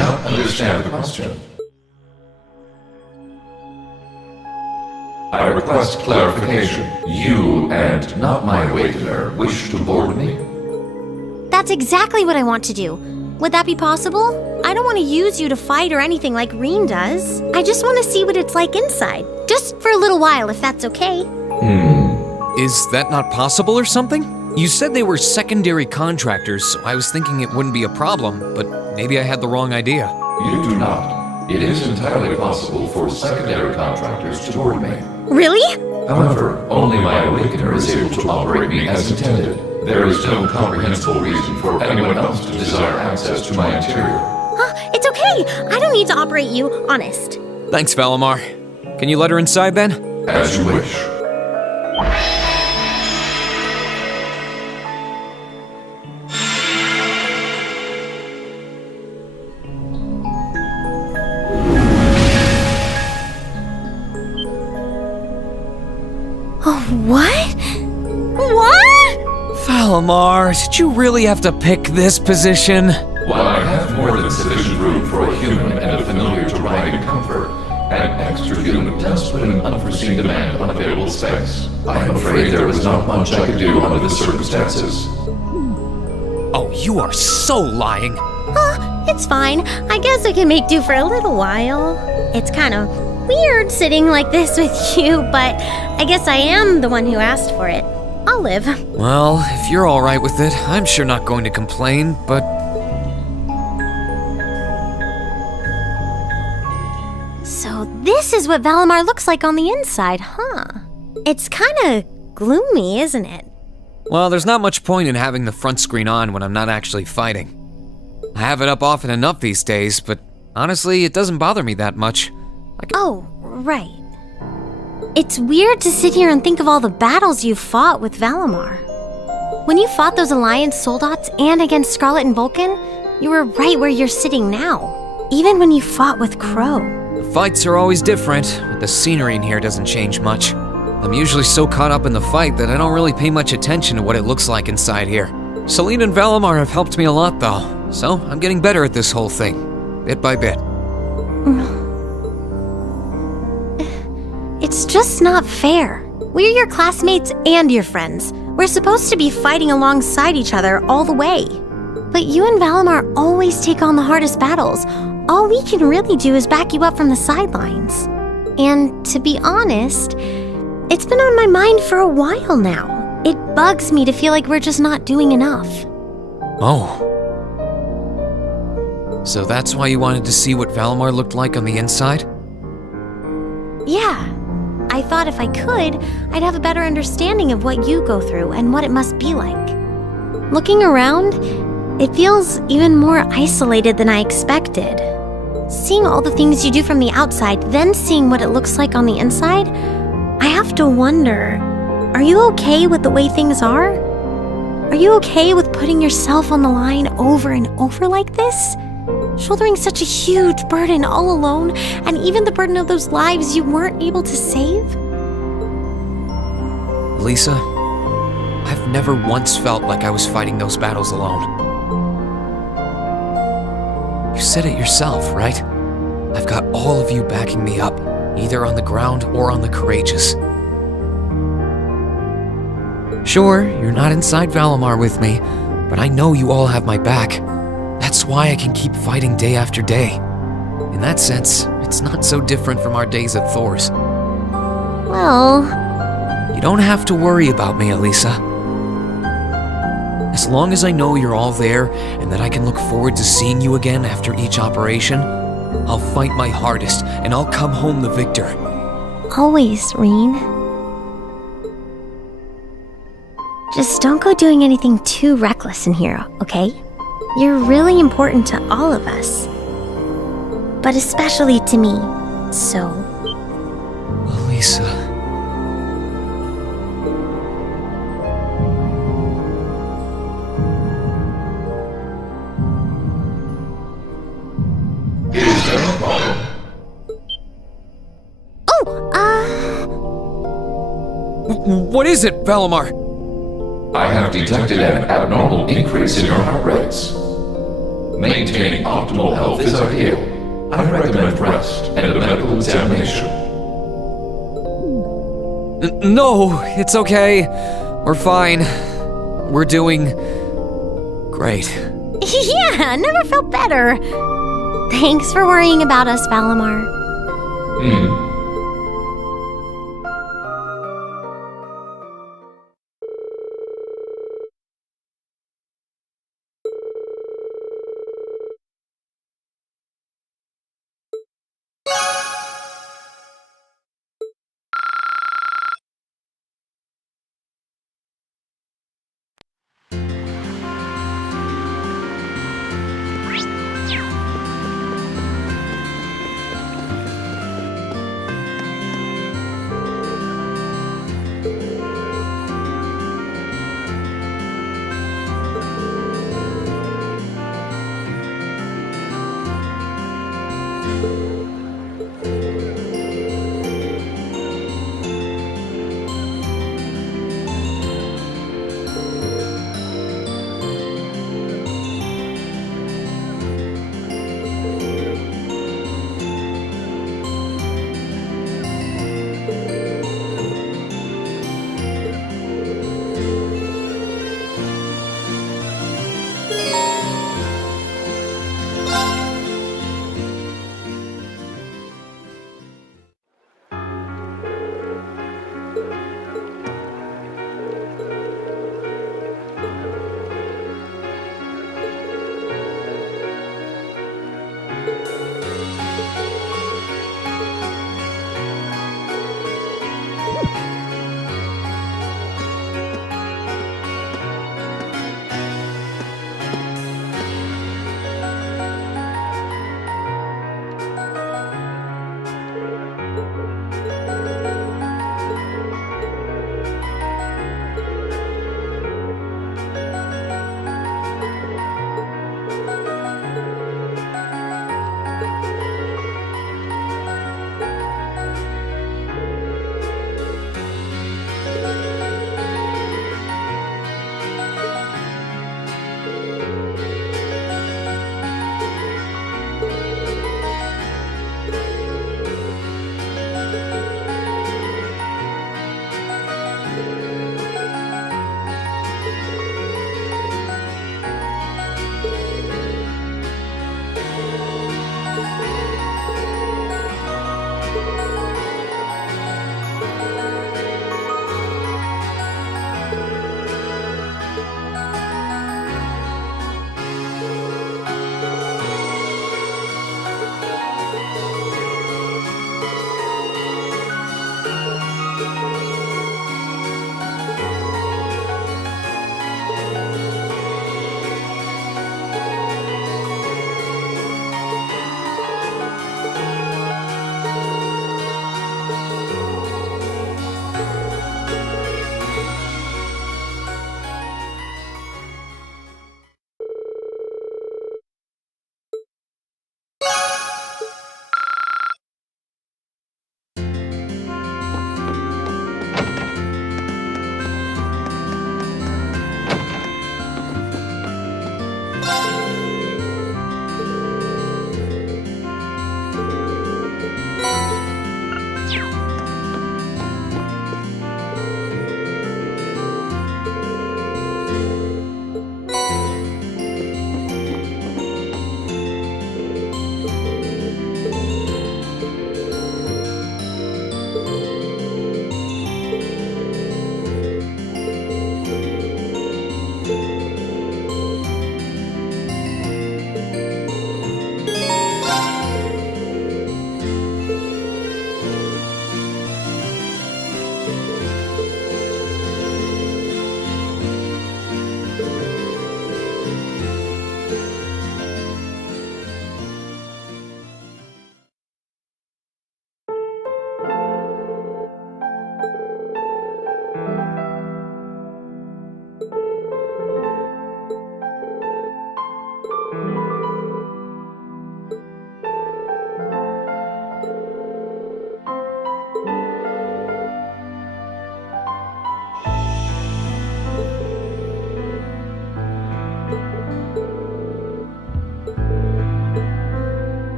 not understand the question. I request clarification. You and not my awakener wish to board me? That's exactly what I want to do. Would that be possible? I don't want to use you to fight or anything like Reen does. I just want to see what it's like inside. Just for a little while, if that's okay. Is that not possible or something? You said they were secondary contractors, so I was thinking it wouldn't be a problem, but maybe I had the wrong idea. You do not. It is entirely possible for secondary contractors to board me. Really? However, only my awakener is able to operate me as intended. There is no comprehensible reason for anyone else to desire access to my interior. Huh? It's okay. I don't need to operate you, honest. Thanks, Valimar. Can you let her inside then? As you wish. Oh, what? What? Valimar, did you really have to pick this position? While I have more than sufficient room for a human and a familiar to ride in comfort, an extra human does put an unforeseen demand on available space. I am afraid there was not much I could do under the circumstances. Oh, you are so lying. It's fine. I guess I can make do for a little while. It's kind of weird sitting like this with you, but I guess I am the one who asked for it. I'll live. Well, if you're all right with it, I'm sure not going to complain, but... So this is what Valimar looks like on the inside, huh? It's kind of gloomy, isn't it? Well, there's not much point in having the front screen on when I'm not actually fighting. I have it up often enough these days, but honestly, it doesn't bother me that much. Oh, right. It's weird to sit here and think of all the battles you've fought with Valimar. When you fought those Alliance soldats and against Scarlet and Vulcan, you were right where you're sitting now. Even when you fought with Crow. The fights are always different, but the scenery in here doesn't change much. I'm usually so caught up in the fight that I don't really pay much attention to what it looks like inside here. Celine and Valimar have helped me a lot though, so I'm getting better at this whole thing, bit by bit. It's just not fair. We're your classmates and your friends. We're supposed to be fighting alongside each other all the way. But you and Valimar always take on the hardest battles. All we can really do is back you up from the sidelines. And to be honest, it's been on my mind for a while now. It bugs me to feel like we're just not doing enough. Oh. So that's why you wanted to see what Valimar looked like on the inside? Yeah. I thought if I could, I'd have a better understanding of what you go through and what it must be like. Looking around, it feels even more isolated than I expected. Seeing all the things you do from the outside, then seeing what it looks like on the inside, I have to wonder, are you okay with the way things are? Are you okay with putting yourself on the line over and over like this? Shouldering such a huge burden all alone, and even the burden of those lives you weren't able to save? Lisa, I've never once felt like I was fighting those battles alone. You said it yourself, right? I've got all of you backing me up, either on the ground or on the courageous. Sure, you're not inside Valimar with me, but I know you all have my back. That's why I can keep fighting day after day. In that sense, it's not so different from our days at Thor's. Well... You don't have to worry about me, Elisa. As long as I know you're all there and that I can look forward to seeing you again after each operation, I'll fight my hardest and I'll come home the victor. Always, Reen. Just don't go doing anything too reckless in here, okay? You're really important to all of us. But especially to me, so... Elisa... Is there a problem? What is it, Valimar? I have detected an abnormal increase in your heart rates. Maintaining optimal health is ideal. I recommend rest and a medical examination. No, it's okay. We're fine. We're doing great. Yeah, never felt better. Thanks for worrying about us, Valimar.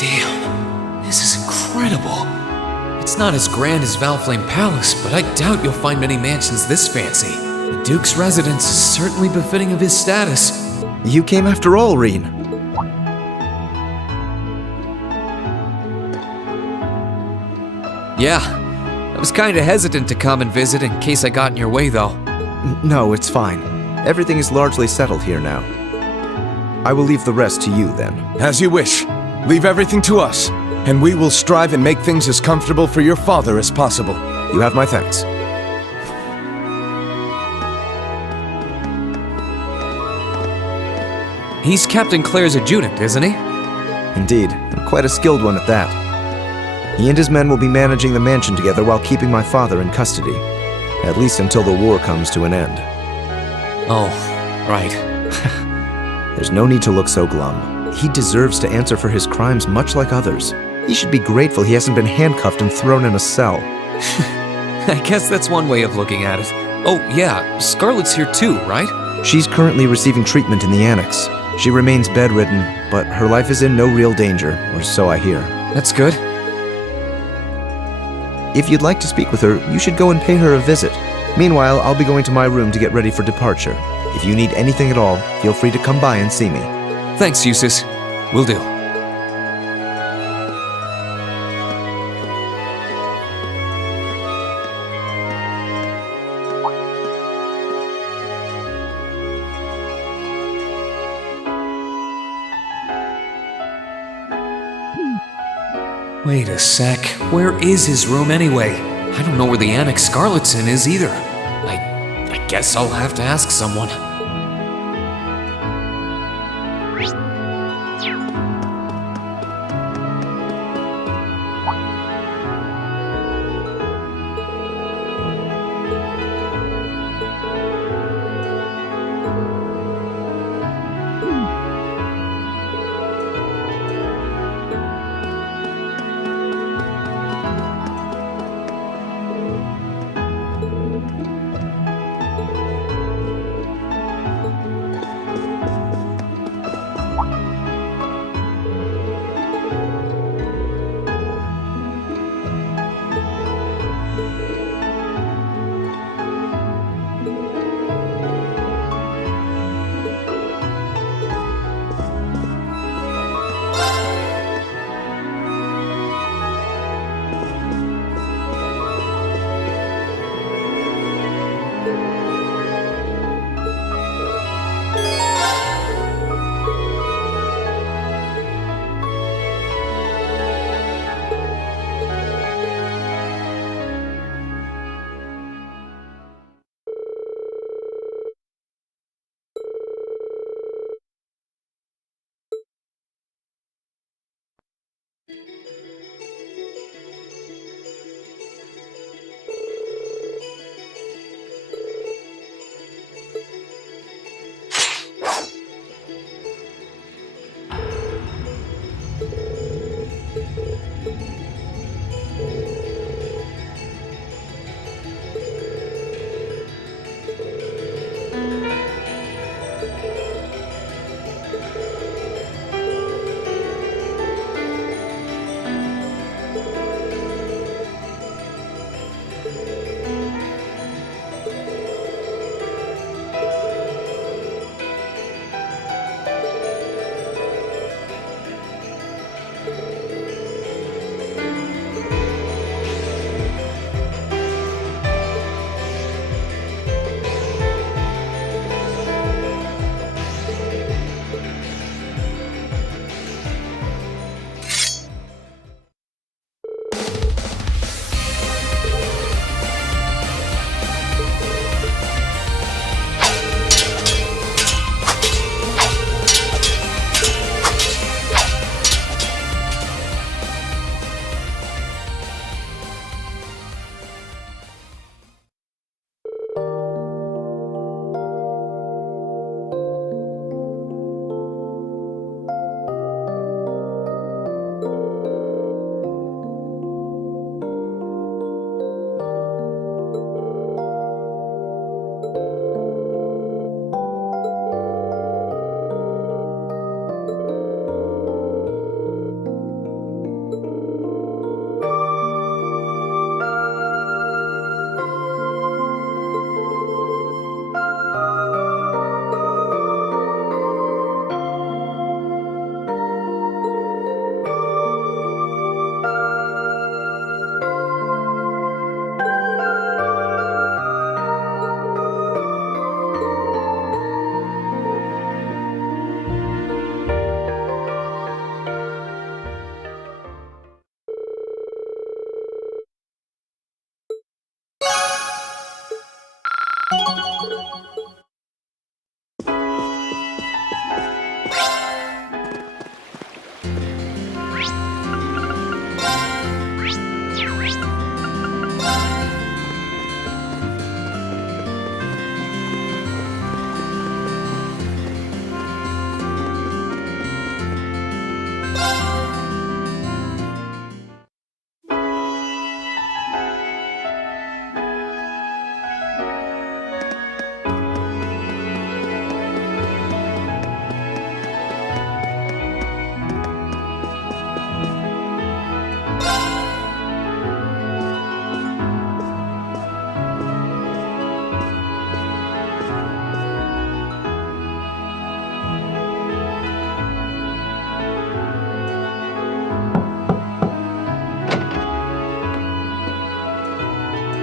Damn, this is incredible. It's not as grand as Valflame Palace, but I doubt you'll find many mansions this fancy. The Duke's residence is certainly befitting of his status. You came after all, Reen. Yeah, I was kinda hesitant to come and visit in case I got in your way, though. No, it's fine. Everything is largely settled here now. I will leave the rest to you, then. As you wish. Leave everything to us, and we will strive and make things as comfortable for your father as possible. You have my thanks. He's Captain Claire's adjutant, isn't he? Indeed, and quite a skilled one at that. He and his men will be managing the mansion together while keeping my father in custody. At least until the war comes to an end. Oh, right. There's no need to look so glum. He deserves to answer for his crimes much like others. He should be grateful he hasn't been handcuffed and thrown in a cell. I guess that's one way of looking at it. Oh, yeah, Scarlet's here too, right? She's currently receiving treatment in the annex. She remains bedridden, but her life is in no real danger, or so I hear. That's good. If you'd like to speak with her, you should go and pay her a visit. Meanwhile, I'll be going to my room to get ready for departure. If you need anything at all, feel free to come by and see me. Thanks, Eustace. Will do. Wait a sec. Where is his room anyway? I don't know where the Annex Scarlet's in is either. I guess I'll have to ask someone.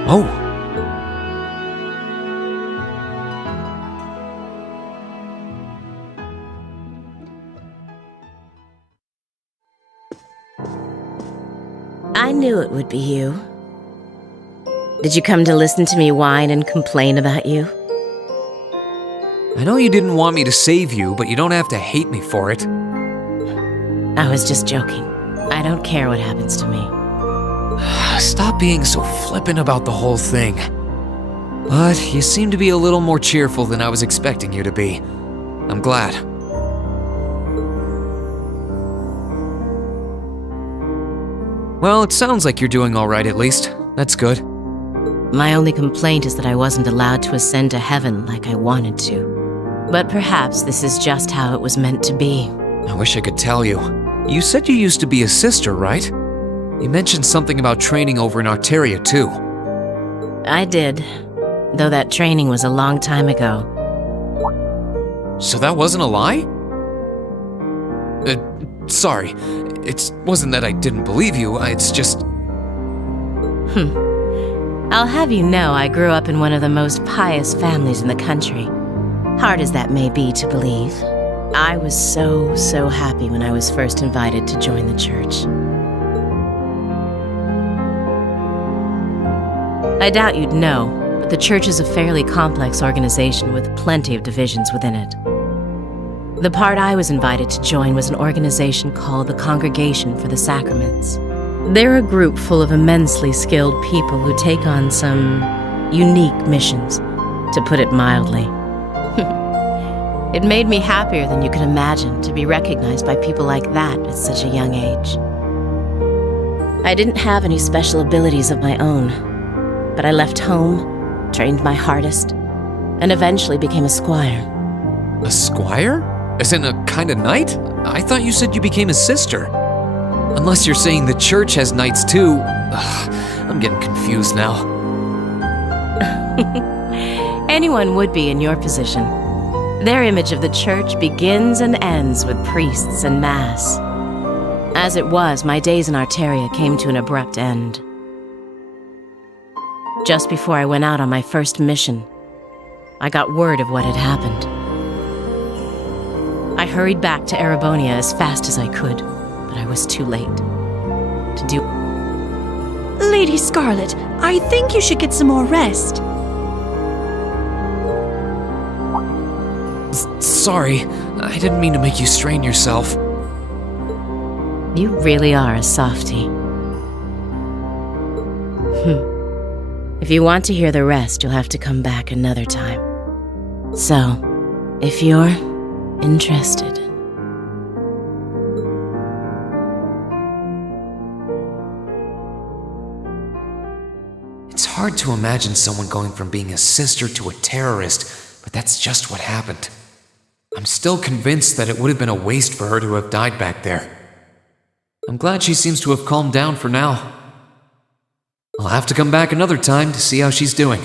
Oh, I knew it would be you. Did you come to listen to me whine and complain about you? I know you didn't want me to save you, but you don't have to hate me for it. I was just joking. I don't care what happens to me. Stop being so flippant about the whole thing. But you seem to be a little more cheerful than I was expecting you to be. I'm glad. Well, it sounds like you're doing all right at least. That's good. My only complaint is that I wasn't allowed to ascend to heaven like I wanted to. But perhaps this is just how it was meant to be. I wish I could tell you. You said you used to be a sister, right? You mentioned something about training over in Arteria, too. I did, though that training was a long time ago. So that wasn't a lie? Sorry. It wasn't that I didn't believe you, it's just... I'll have you know I grew up in one of the most pious families in the country. Hard as that may be to believe. I was so happy when I was first invited to join the church. I doubt you'd know, but the church is a fairly complex organization with plenty of divisions within it. The part I was invited to join was an organization called the Congregation for the Sacraments. They're a group full of immensely skilled people who take on some unique missions, to put it mildly. It made me happier than you could imagine to be recognized by people like that at such a young age. I didn't have any special abilities of my own, but I left home, trained my hardest, and eventually became a squire. A squire? As in a kind of knight? I thought you said you became a sister. Unless you're saying the church has knights too. I'm getting confused now. Anyone would be in your position. Their image of the church begins and ends with priests and mass. As it was, my days in Arteria came to an abrupt end. Just before I went out on my first mission, I got word of what had happened. I hurried back to Erebonia as fast as I could, but I was too late. Lady Scarlet, I think you should get some more rest. Sorry, I didn't mean to make you strain yourself. You really are a softie. If you want to hear the rest, you'll have to come back another time. So, if you're interested. It's hard to imagine someone going from being a sister to a terrorist, but that's just what happened. I'm still convinced that it would have been a waste for her to have died back there. I'm glad she seems to have calmed down for now. I'll have to come back another time to see how she's doing.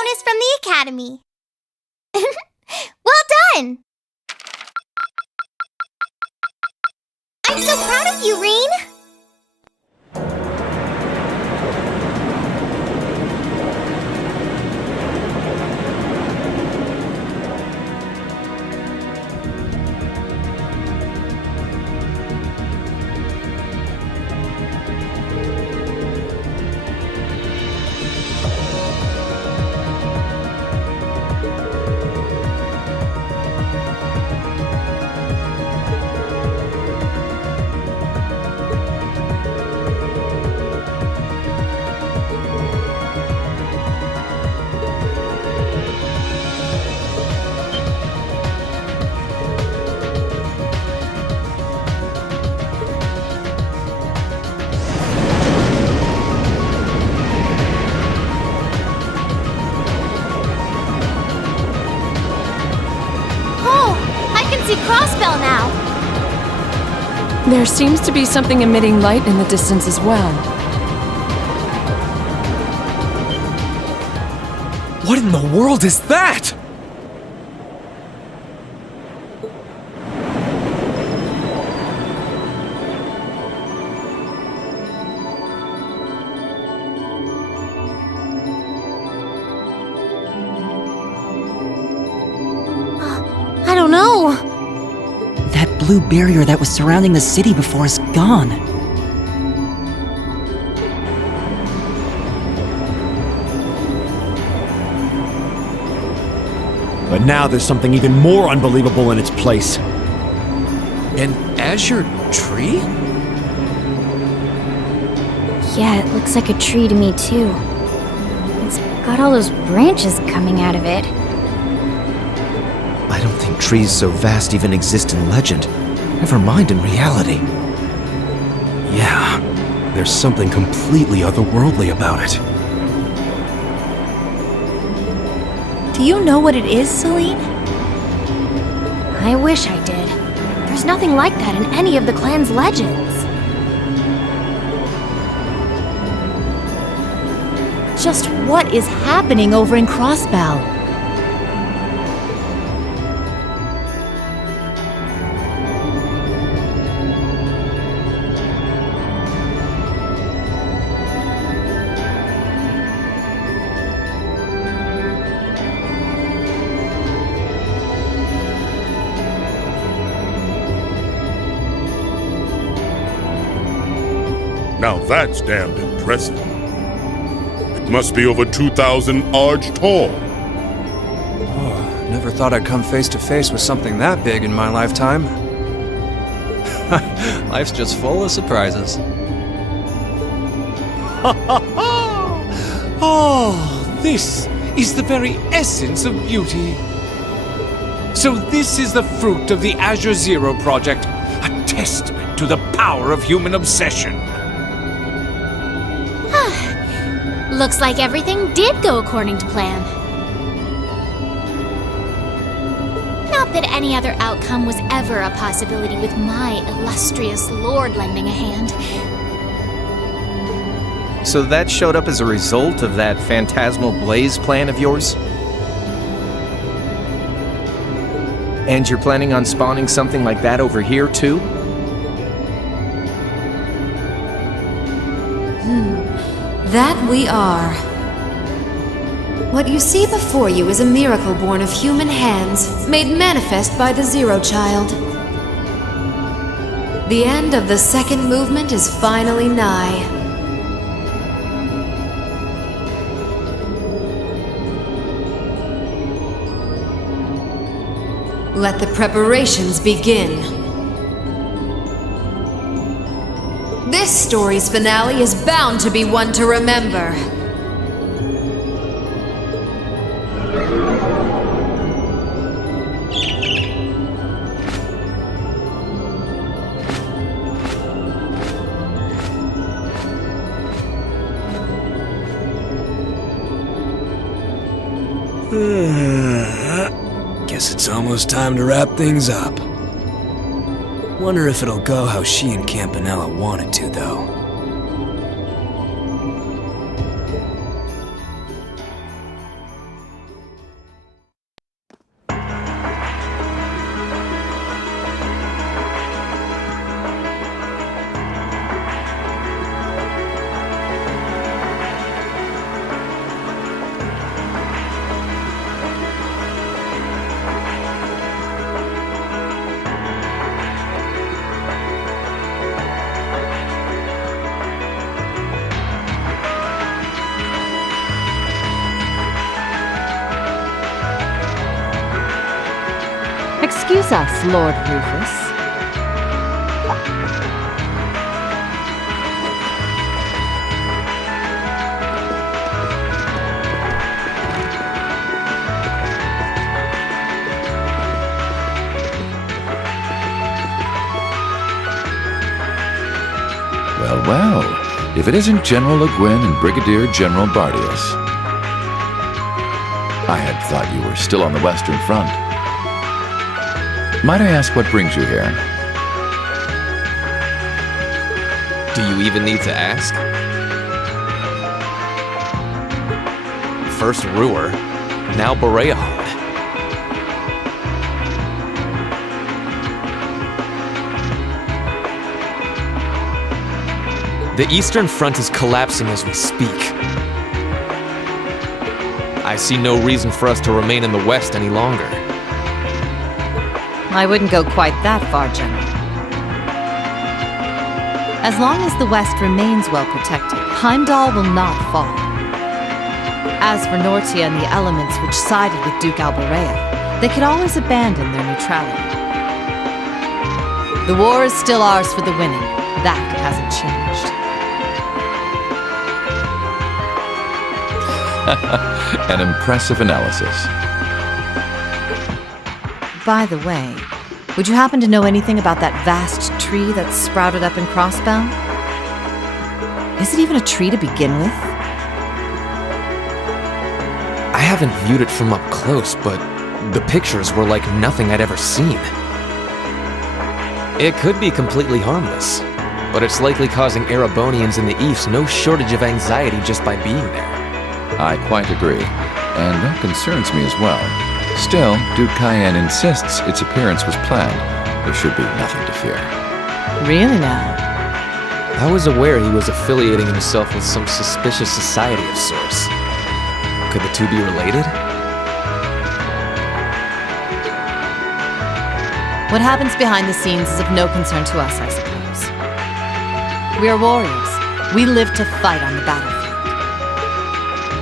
bonus from the Academy. Well done! I'm so proud of you, Reen! Crossbell now. There seems to be something emitting light in the distance as well. What in the world is that? I don't know. That blue barrier that was surrounding the city before is gone. But now there's something even more unbelievable in its place. An azure tree? Yeah, it looks like a tree to me too. It's got all those branches coming out of it. I don't think trees so vast even exist in legend. Never mind in reality. Yeah, there's something completely otherworldly about it. Do you know what it is, Celine? I wish I did. There's nothing like that in any of the clan's legends. Just what is happening over in Crossbell? Now that's damned impressive. It must be over 2,000 arj tall. Oh, never thought I'd come face to face with something that big in my lifetime. Life's just full of surprises. Oh, this is the very essence of beauty. So this is the fruit of the Azure Zero project, a testament to the power of human obsession. Looks like everything did go according to plan. Not that any other outcome was ever a possibility with my illustrious lord lending a hand. So that showed up as a result of that phantasmal blaze plan of yours? And you're planning on spawning something like that over here, too? That we are. What you see before you is a miracle born of human hands, made manifest by the Zero Child. The end of the second movement is finally nigh. Let the preparations begin. This story's finale is bound to be one to remember. Guess it's almost time to wrap things up. Wonder if it'll go how she and Campanella wanted to, though. Excuse us, Lord Rufus. Well, well, if it isn't General Le Guin and Brigadier General Bardius. I had thought you were still on the Western Front. Might I ask what brings you here? Do you even need to ask? First Ruhr, now Bereahard. The Eastern Front is collapsing as we speak. I see no reason for us to remain in the West any longer. I wouldn't go quite that far, General. As long as the West remains well protected, Heimdarll will not fall. As for Nortia and the elements which sided with Duke Alberea, they could always abandon their neutrality. The war is still ours for the winning. That hasn't changed. An impressive analysis. By the way, would you happen to know anything about that vast tree that's sprouted up in Crossbound? Is it even a tree to begin with? I haven't viewed it from up close, but the pictures were like nothing I'd ever seen. It could be completely harmless, but it's likely causing Erebonians in the East no shortage of anxiety just by being there. I quite agree, and that concerns me as well. Still, Duke Cayenne insists its appearance was planned. There should be nothing to fear. Really now? I was aware he was affiliating himself with some suspicious society of sorts. Could the two be related? What happens behind the scenes is of no concern to us, I suppose. We are warriors. We live to fight on the battlefield.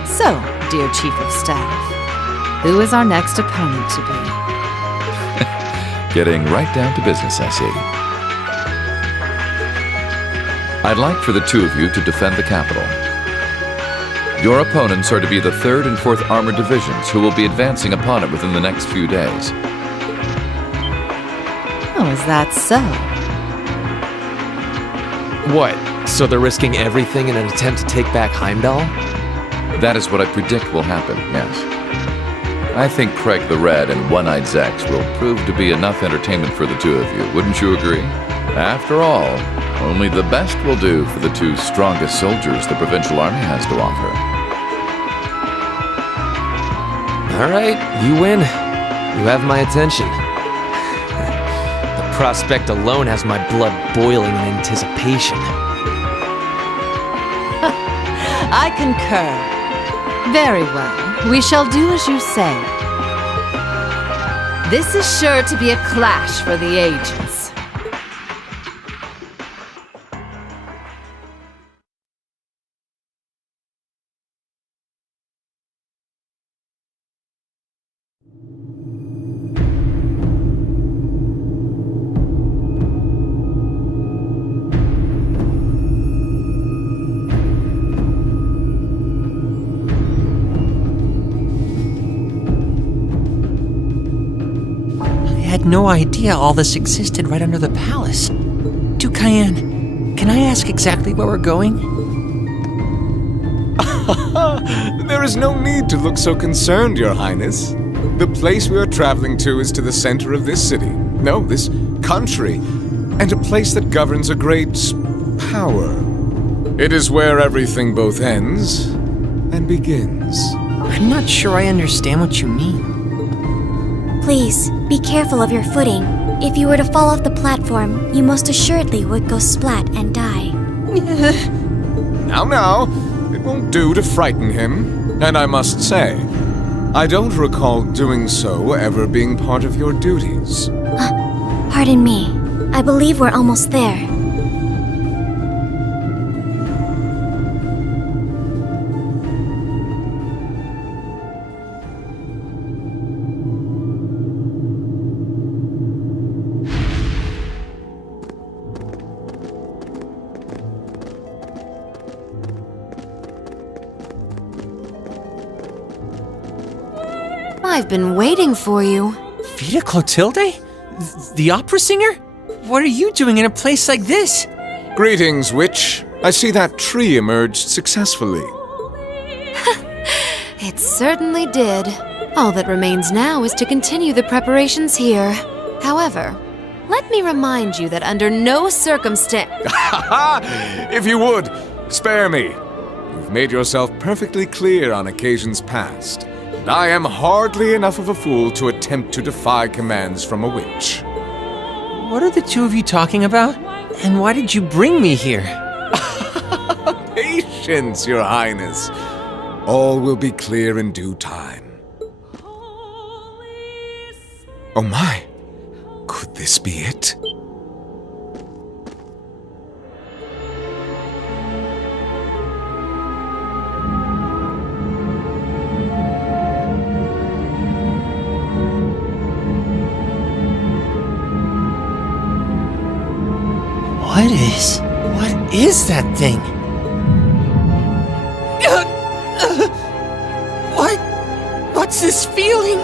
So, dear Chief of Staff, who is our next opponent to be? Getting right down to business, I see. I'd like for the two of you to defend the capital. Your opponents are to be the 3rd and 4th Armored Divisions, who will be advancing upon it within the next few days. Oh, is that so? What? So they're risking everything in an attempt to take back Heimdarll? That is what I predict will happen, yes. I think Craig the Red and One-Eyed Zex will prove to be enough entertainment for the two of you, wouldn't you agree? After all, only the best will do for the two strongest soldiers the Provincial Army has to offer. All right, you win. You have my attention. The prospect alone has my blood boiling in anticipation. I concur. Very well. We shall do as you say. This is sure to be a clash for the ages. I had no idea all this existed right under the palace. Duke Cayenne, can I ask exactly where we're going? There is no need to look so concerned, Your Highness. The place we are traveling to is to the center of this city. No, this country. And a place that governs a great power. It is where everything both ends and begins. I'm not sure I understand what you mean. Please, be careful of your footing. If you were to fall off the platform, you most assuredly would go splat and die. Now, it won't do to frighten him. And I must say, I don't recall doing so ever being part of your duties. Pardon me. I believe we're almost there. I've been waiting for you. Vita Clotilde? The opera singer? What are you doing in a place like this? Greetings, witch. I see that tree emerged successfully. It certainly did. All that remains now is to continue the preparations here. However, let me remind you that under no circumstance... If you would, spare me. You've made yourself perfectly clear on occasions past, and I am hardly enough of a fool to attempt to defy commands from a witch. What are the two of you talking about? And why did you bring me here? Patience, Your Highness. All will be clear in due time. Oh my! Could this be it? What is that thing? What's this feeling?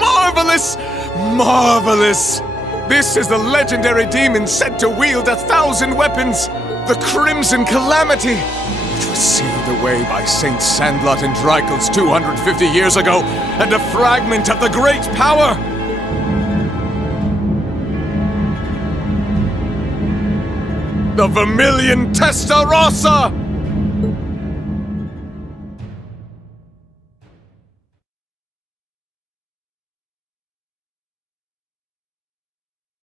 Marvelous! Marvelous! This is the legendary demon said to wield 1,000 weapons, the Crimson Calamity, which was sealed away by Saint Sandlot and Drykel's 250 years ago, and a fragment of the great power! The Vermilion Testarossa!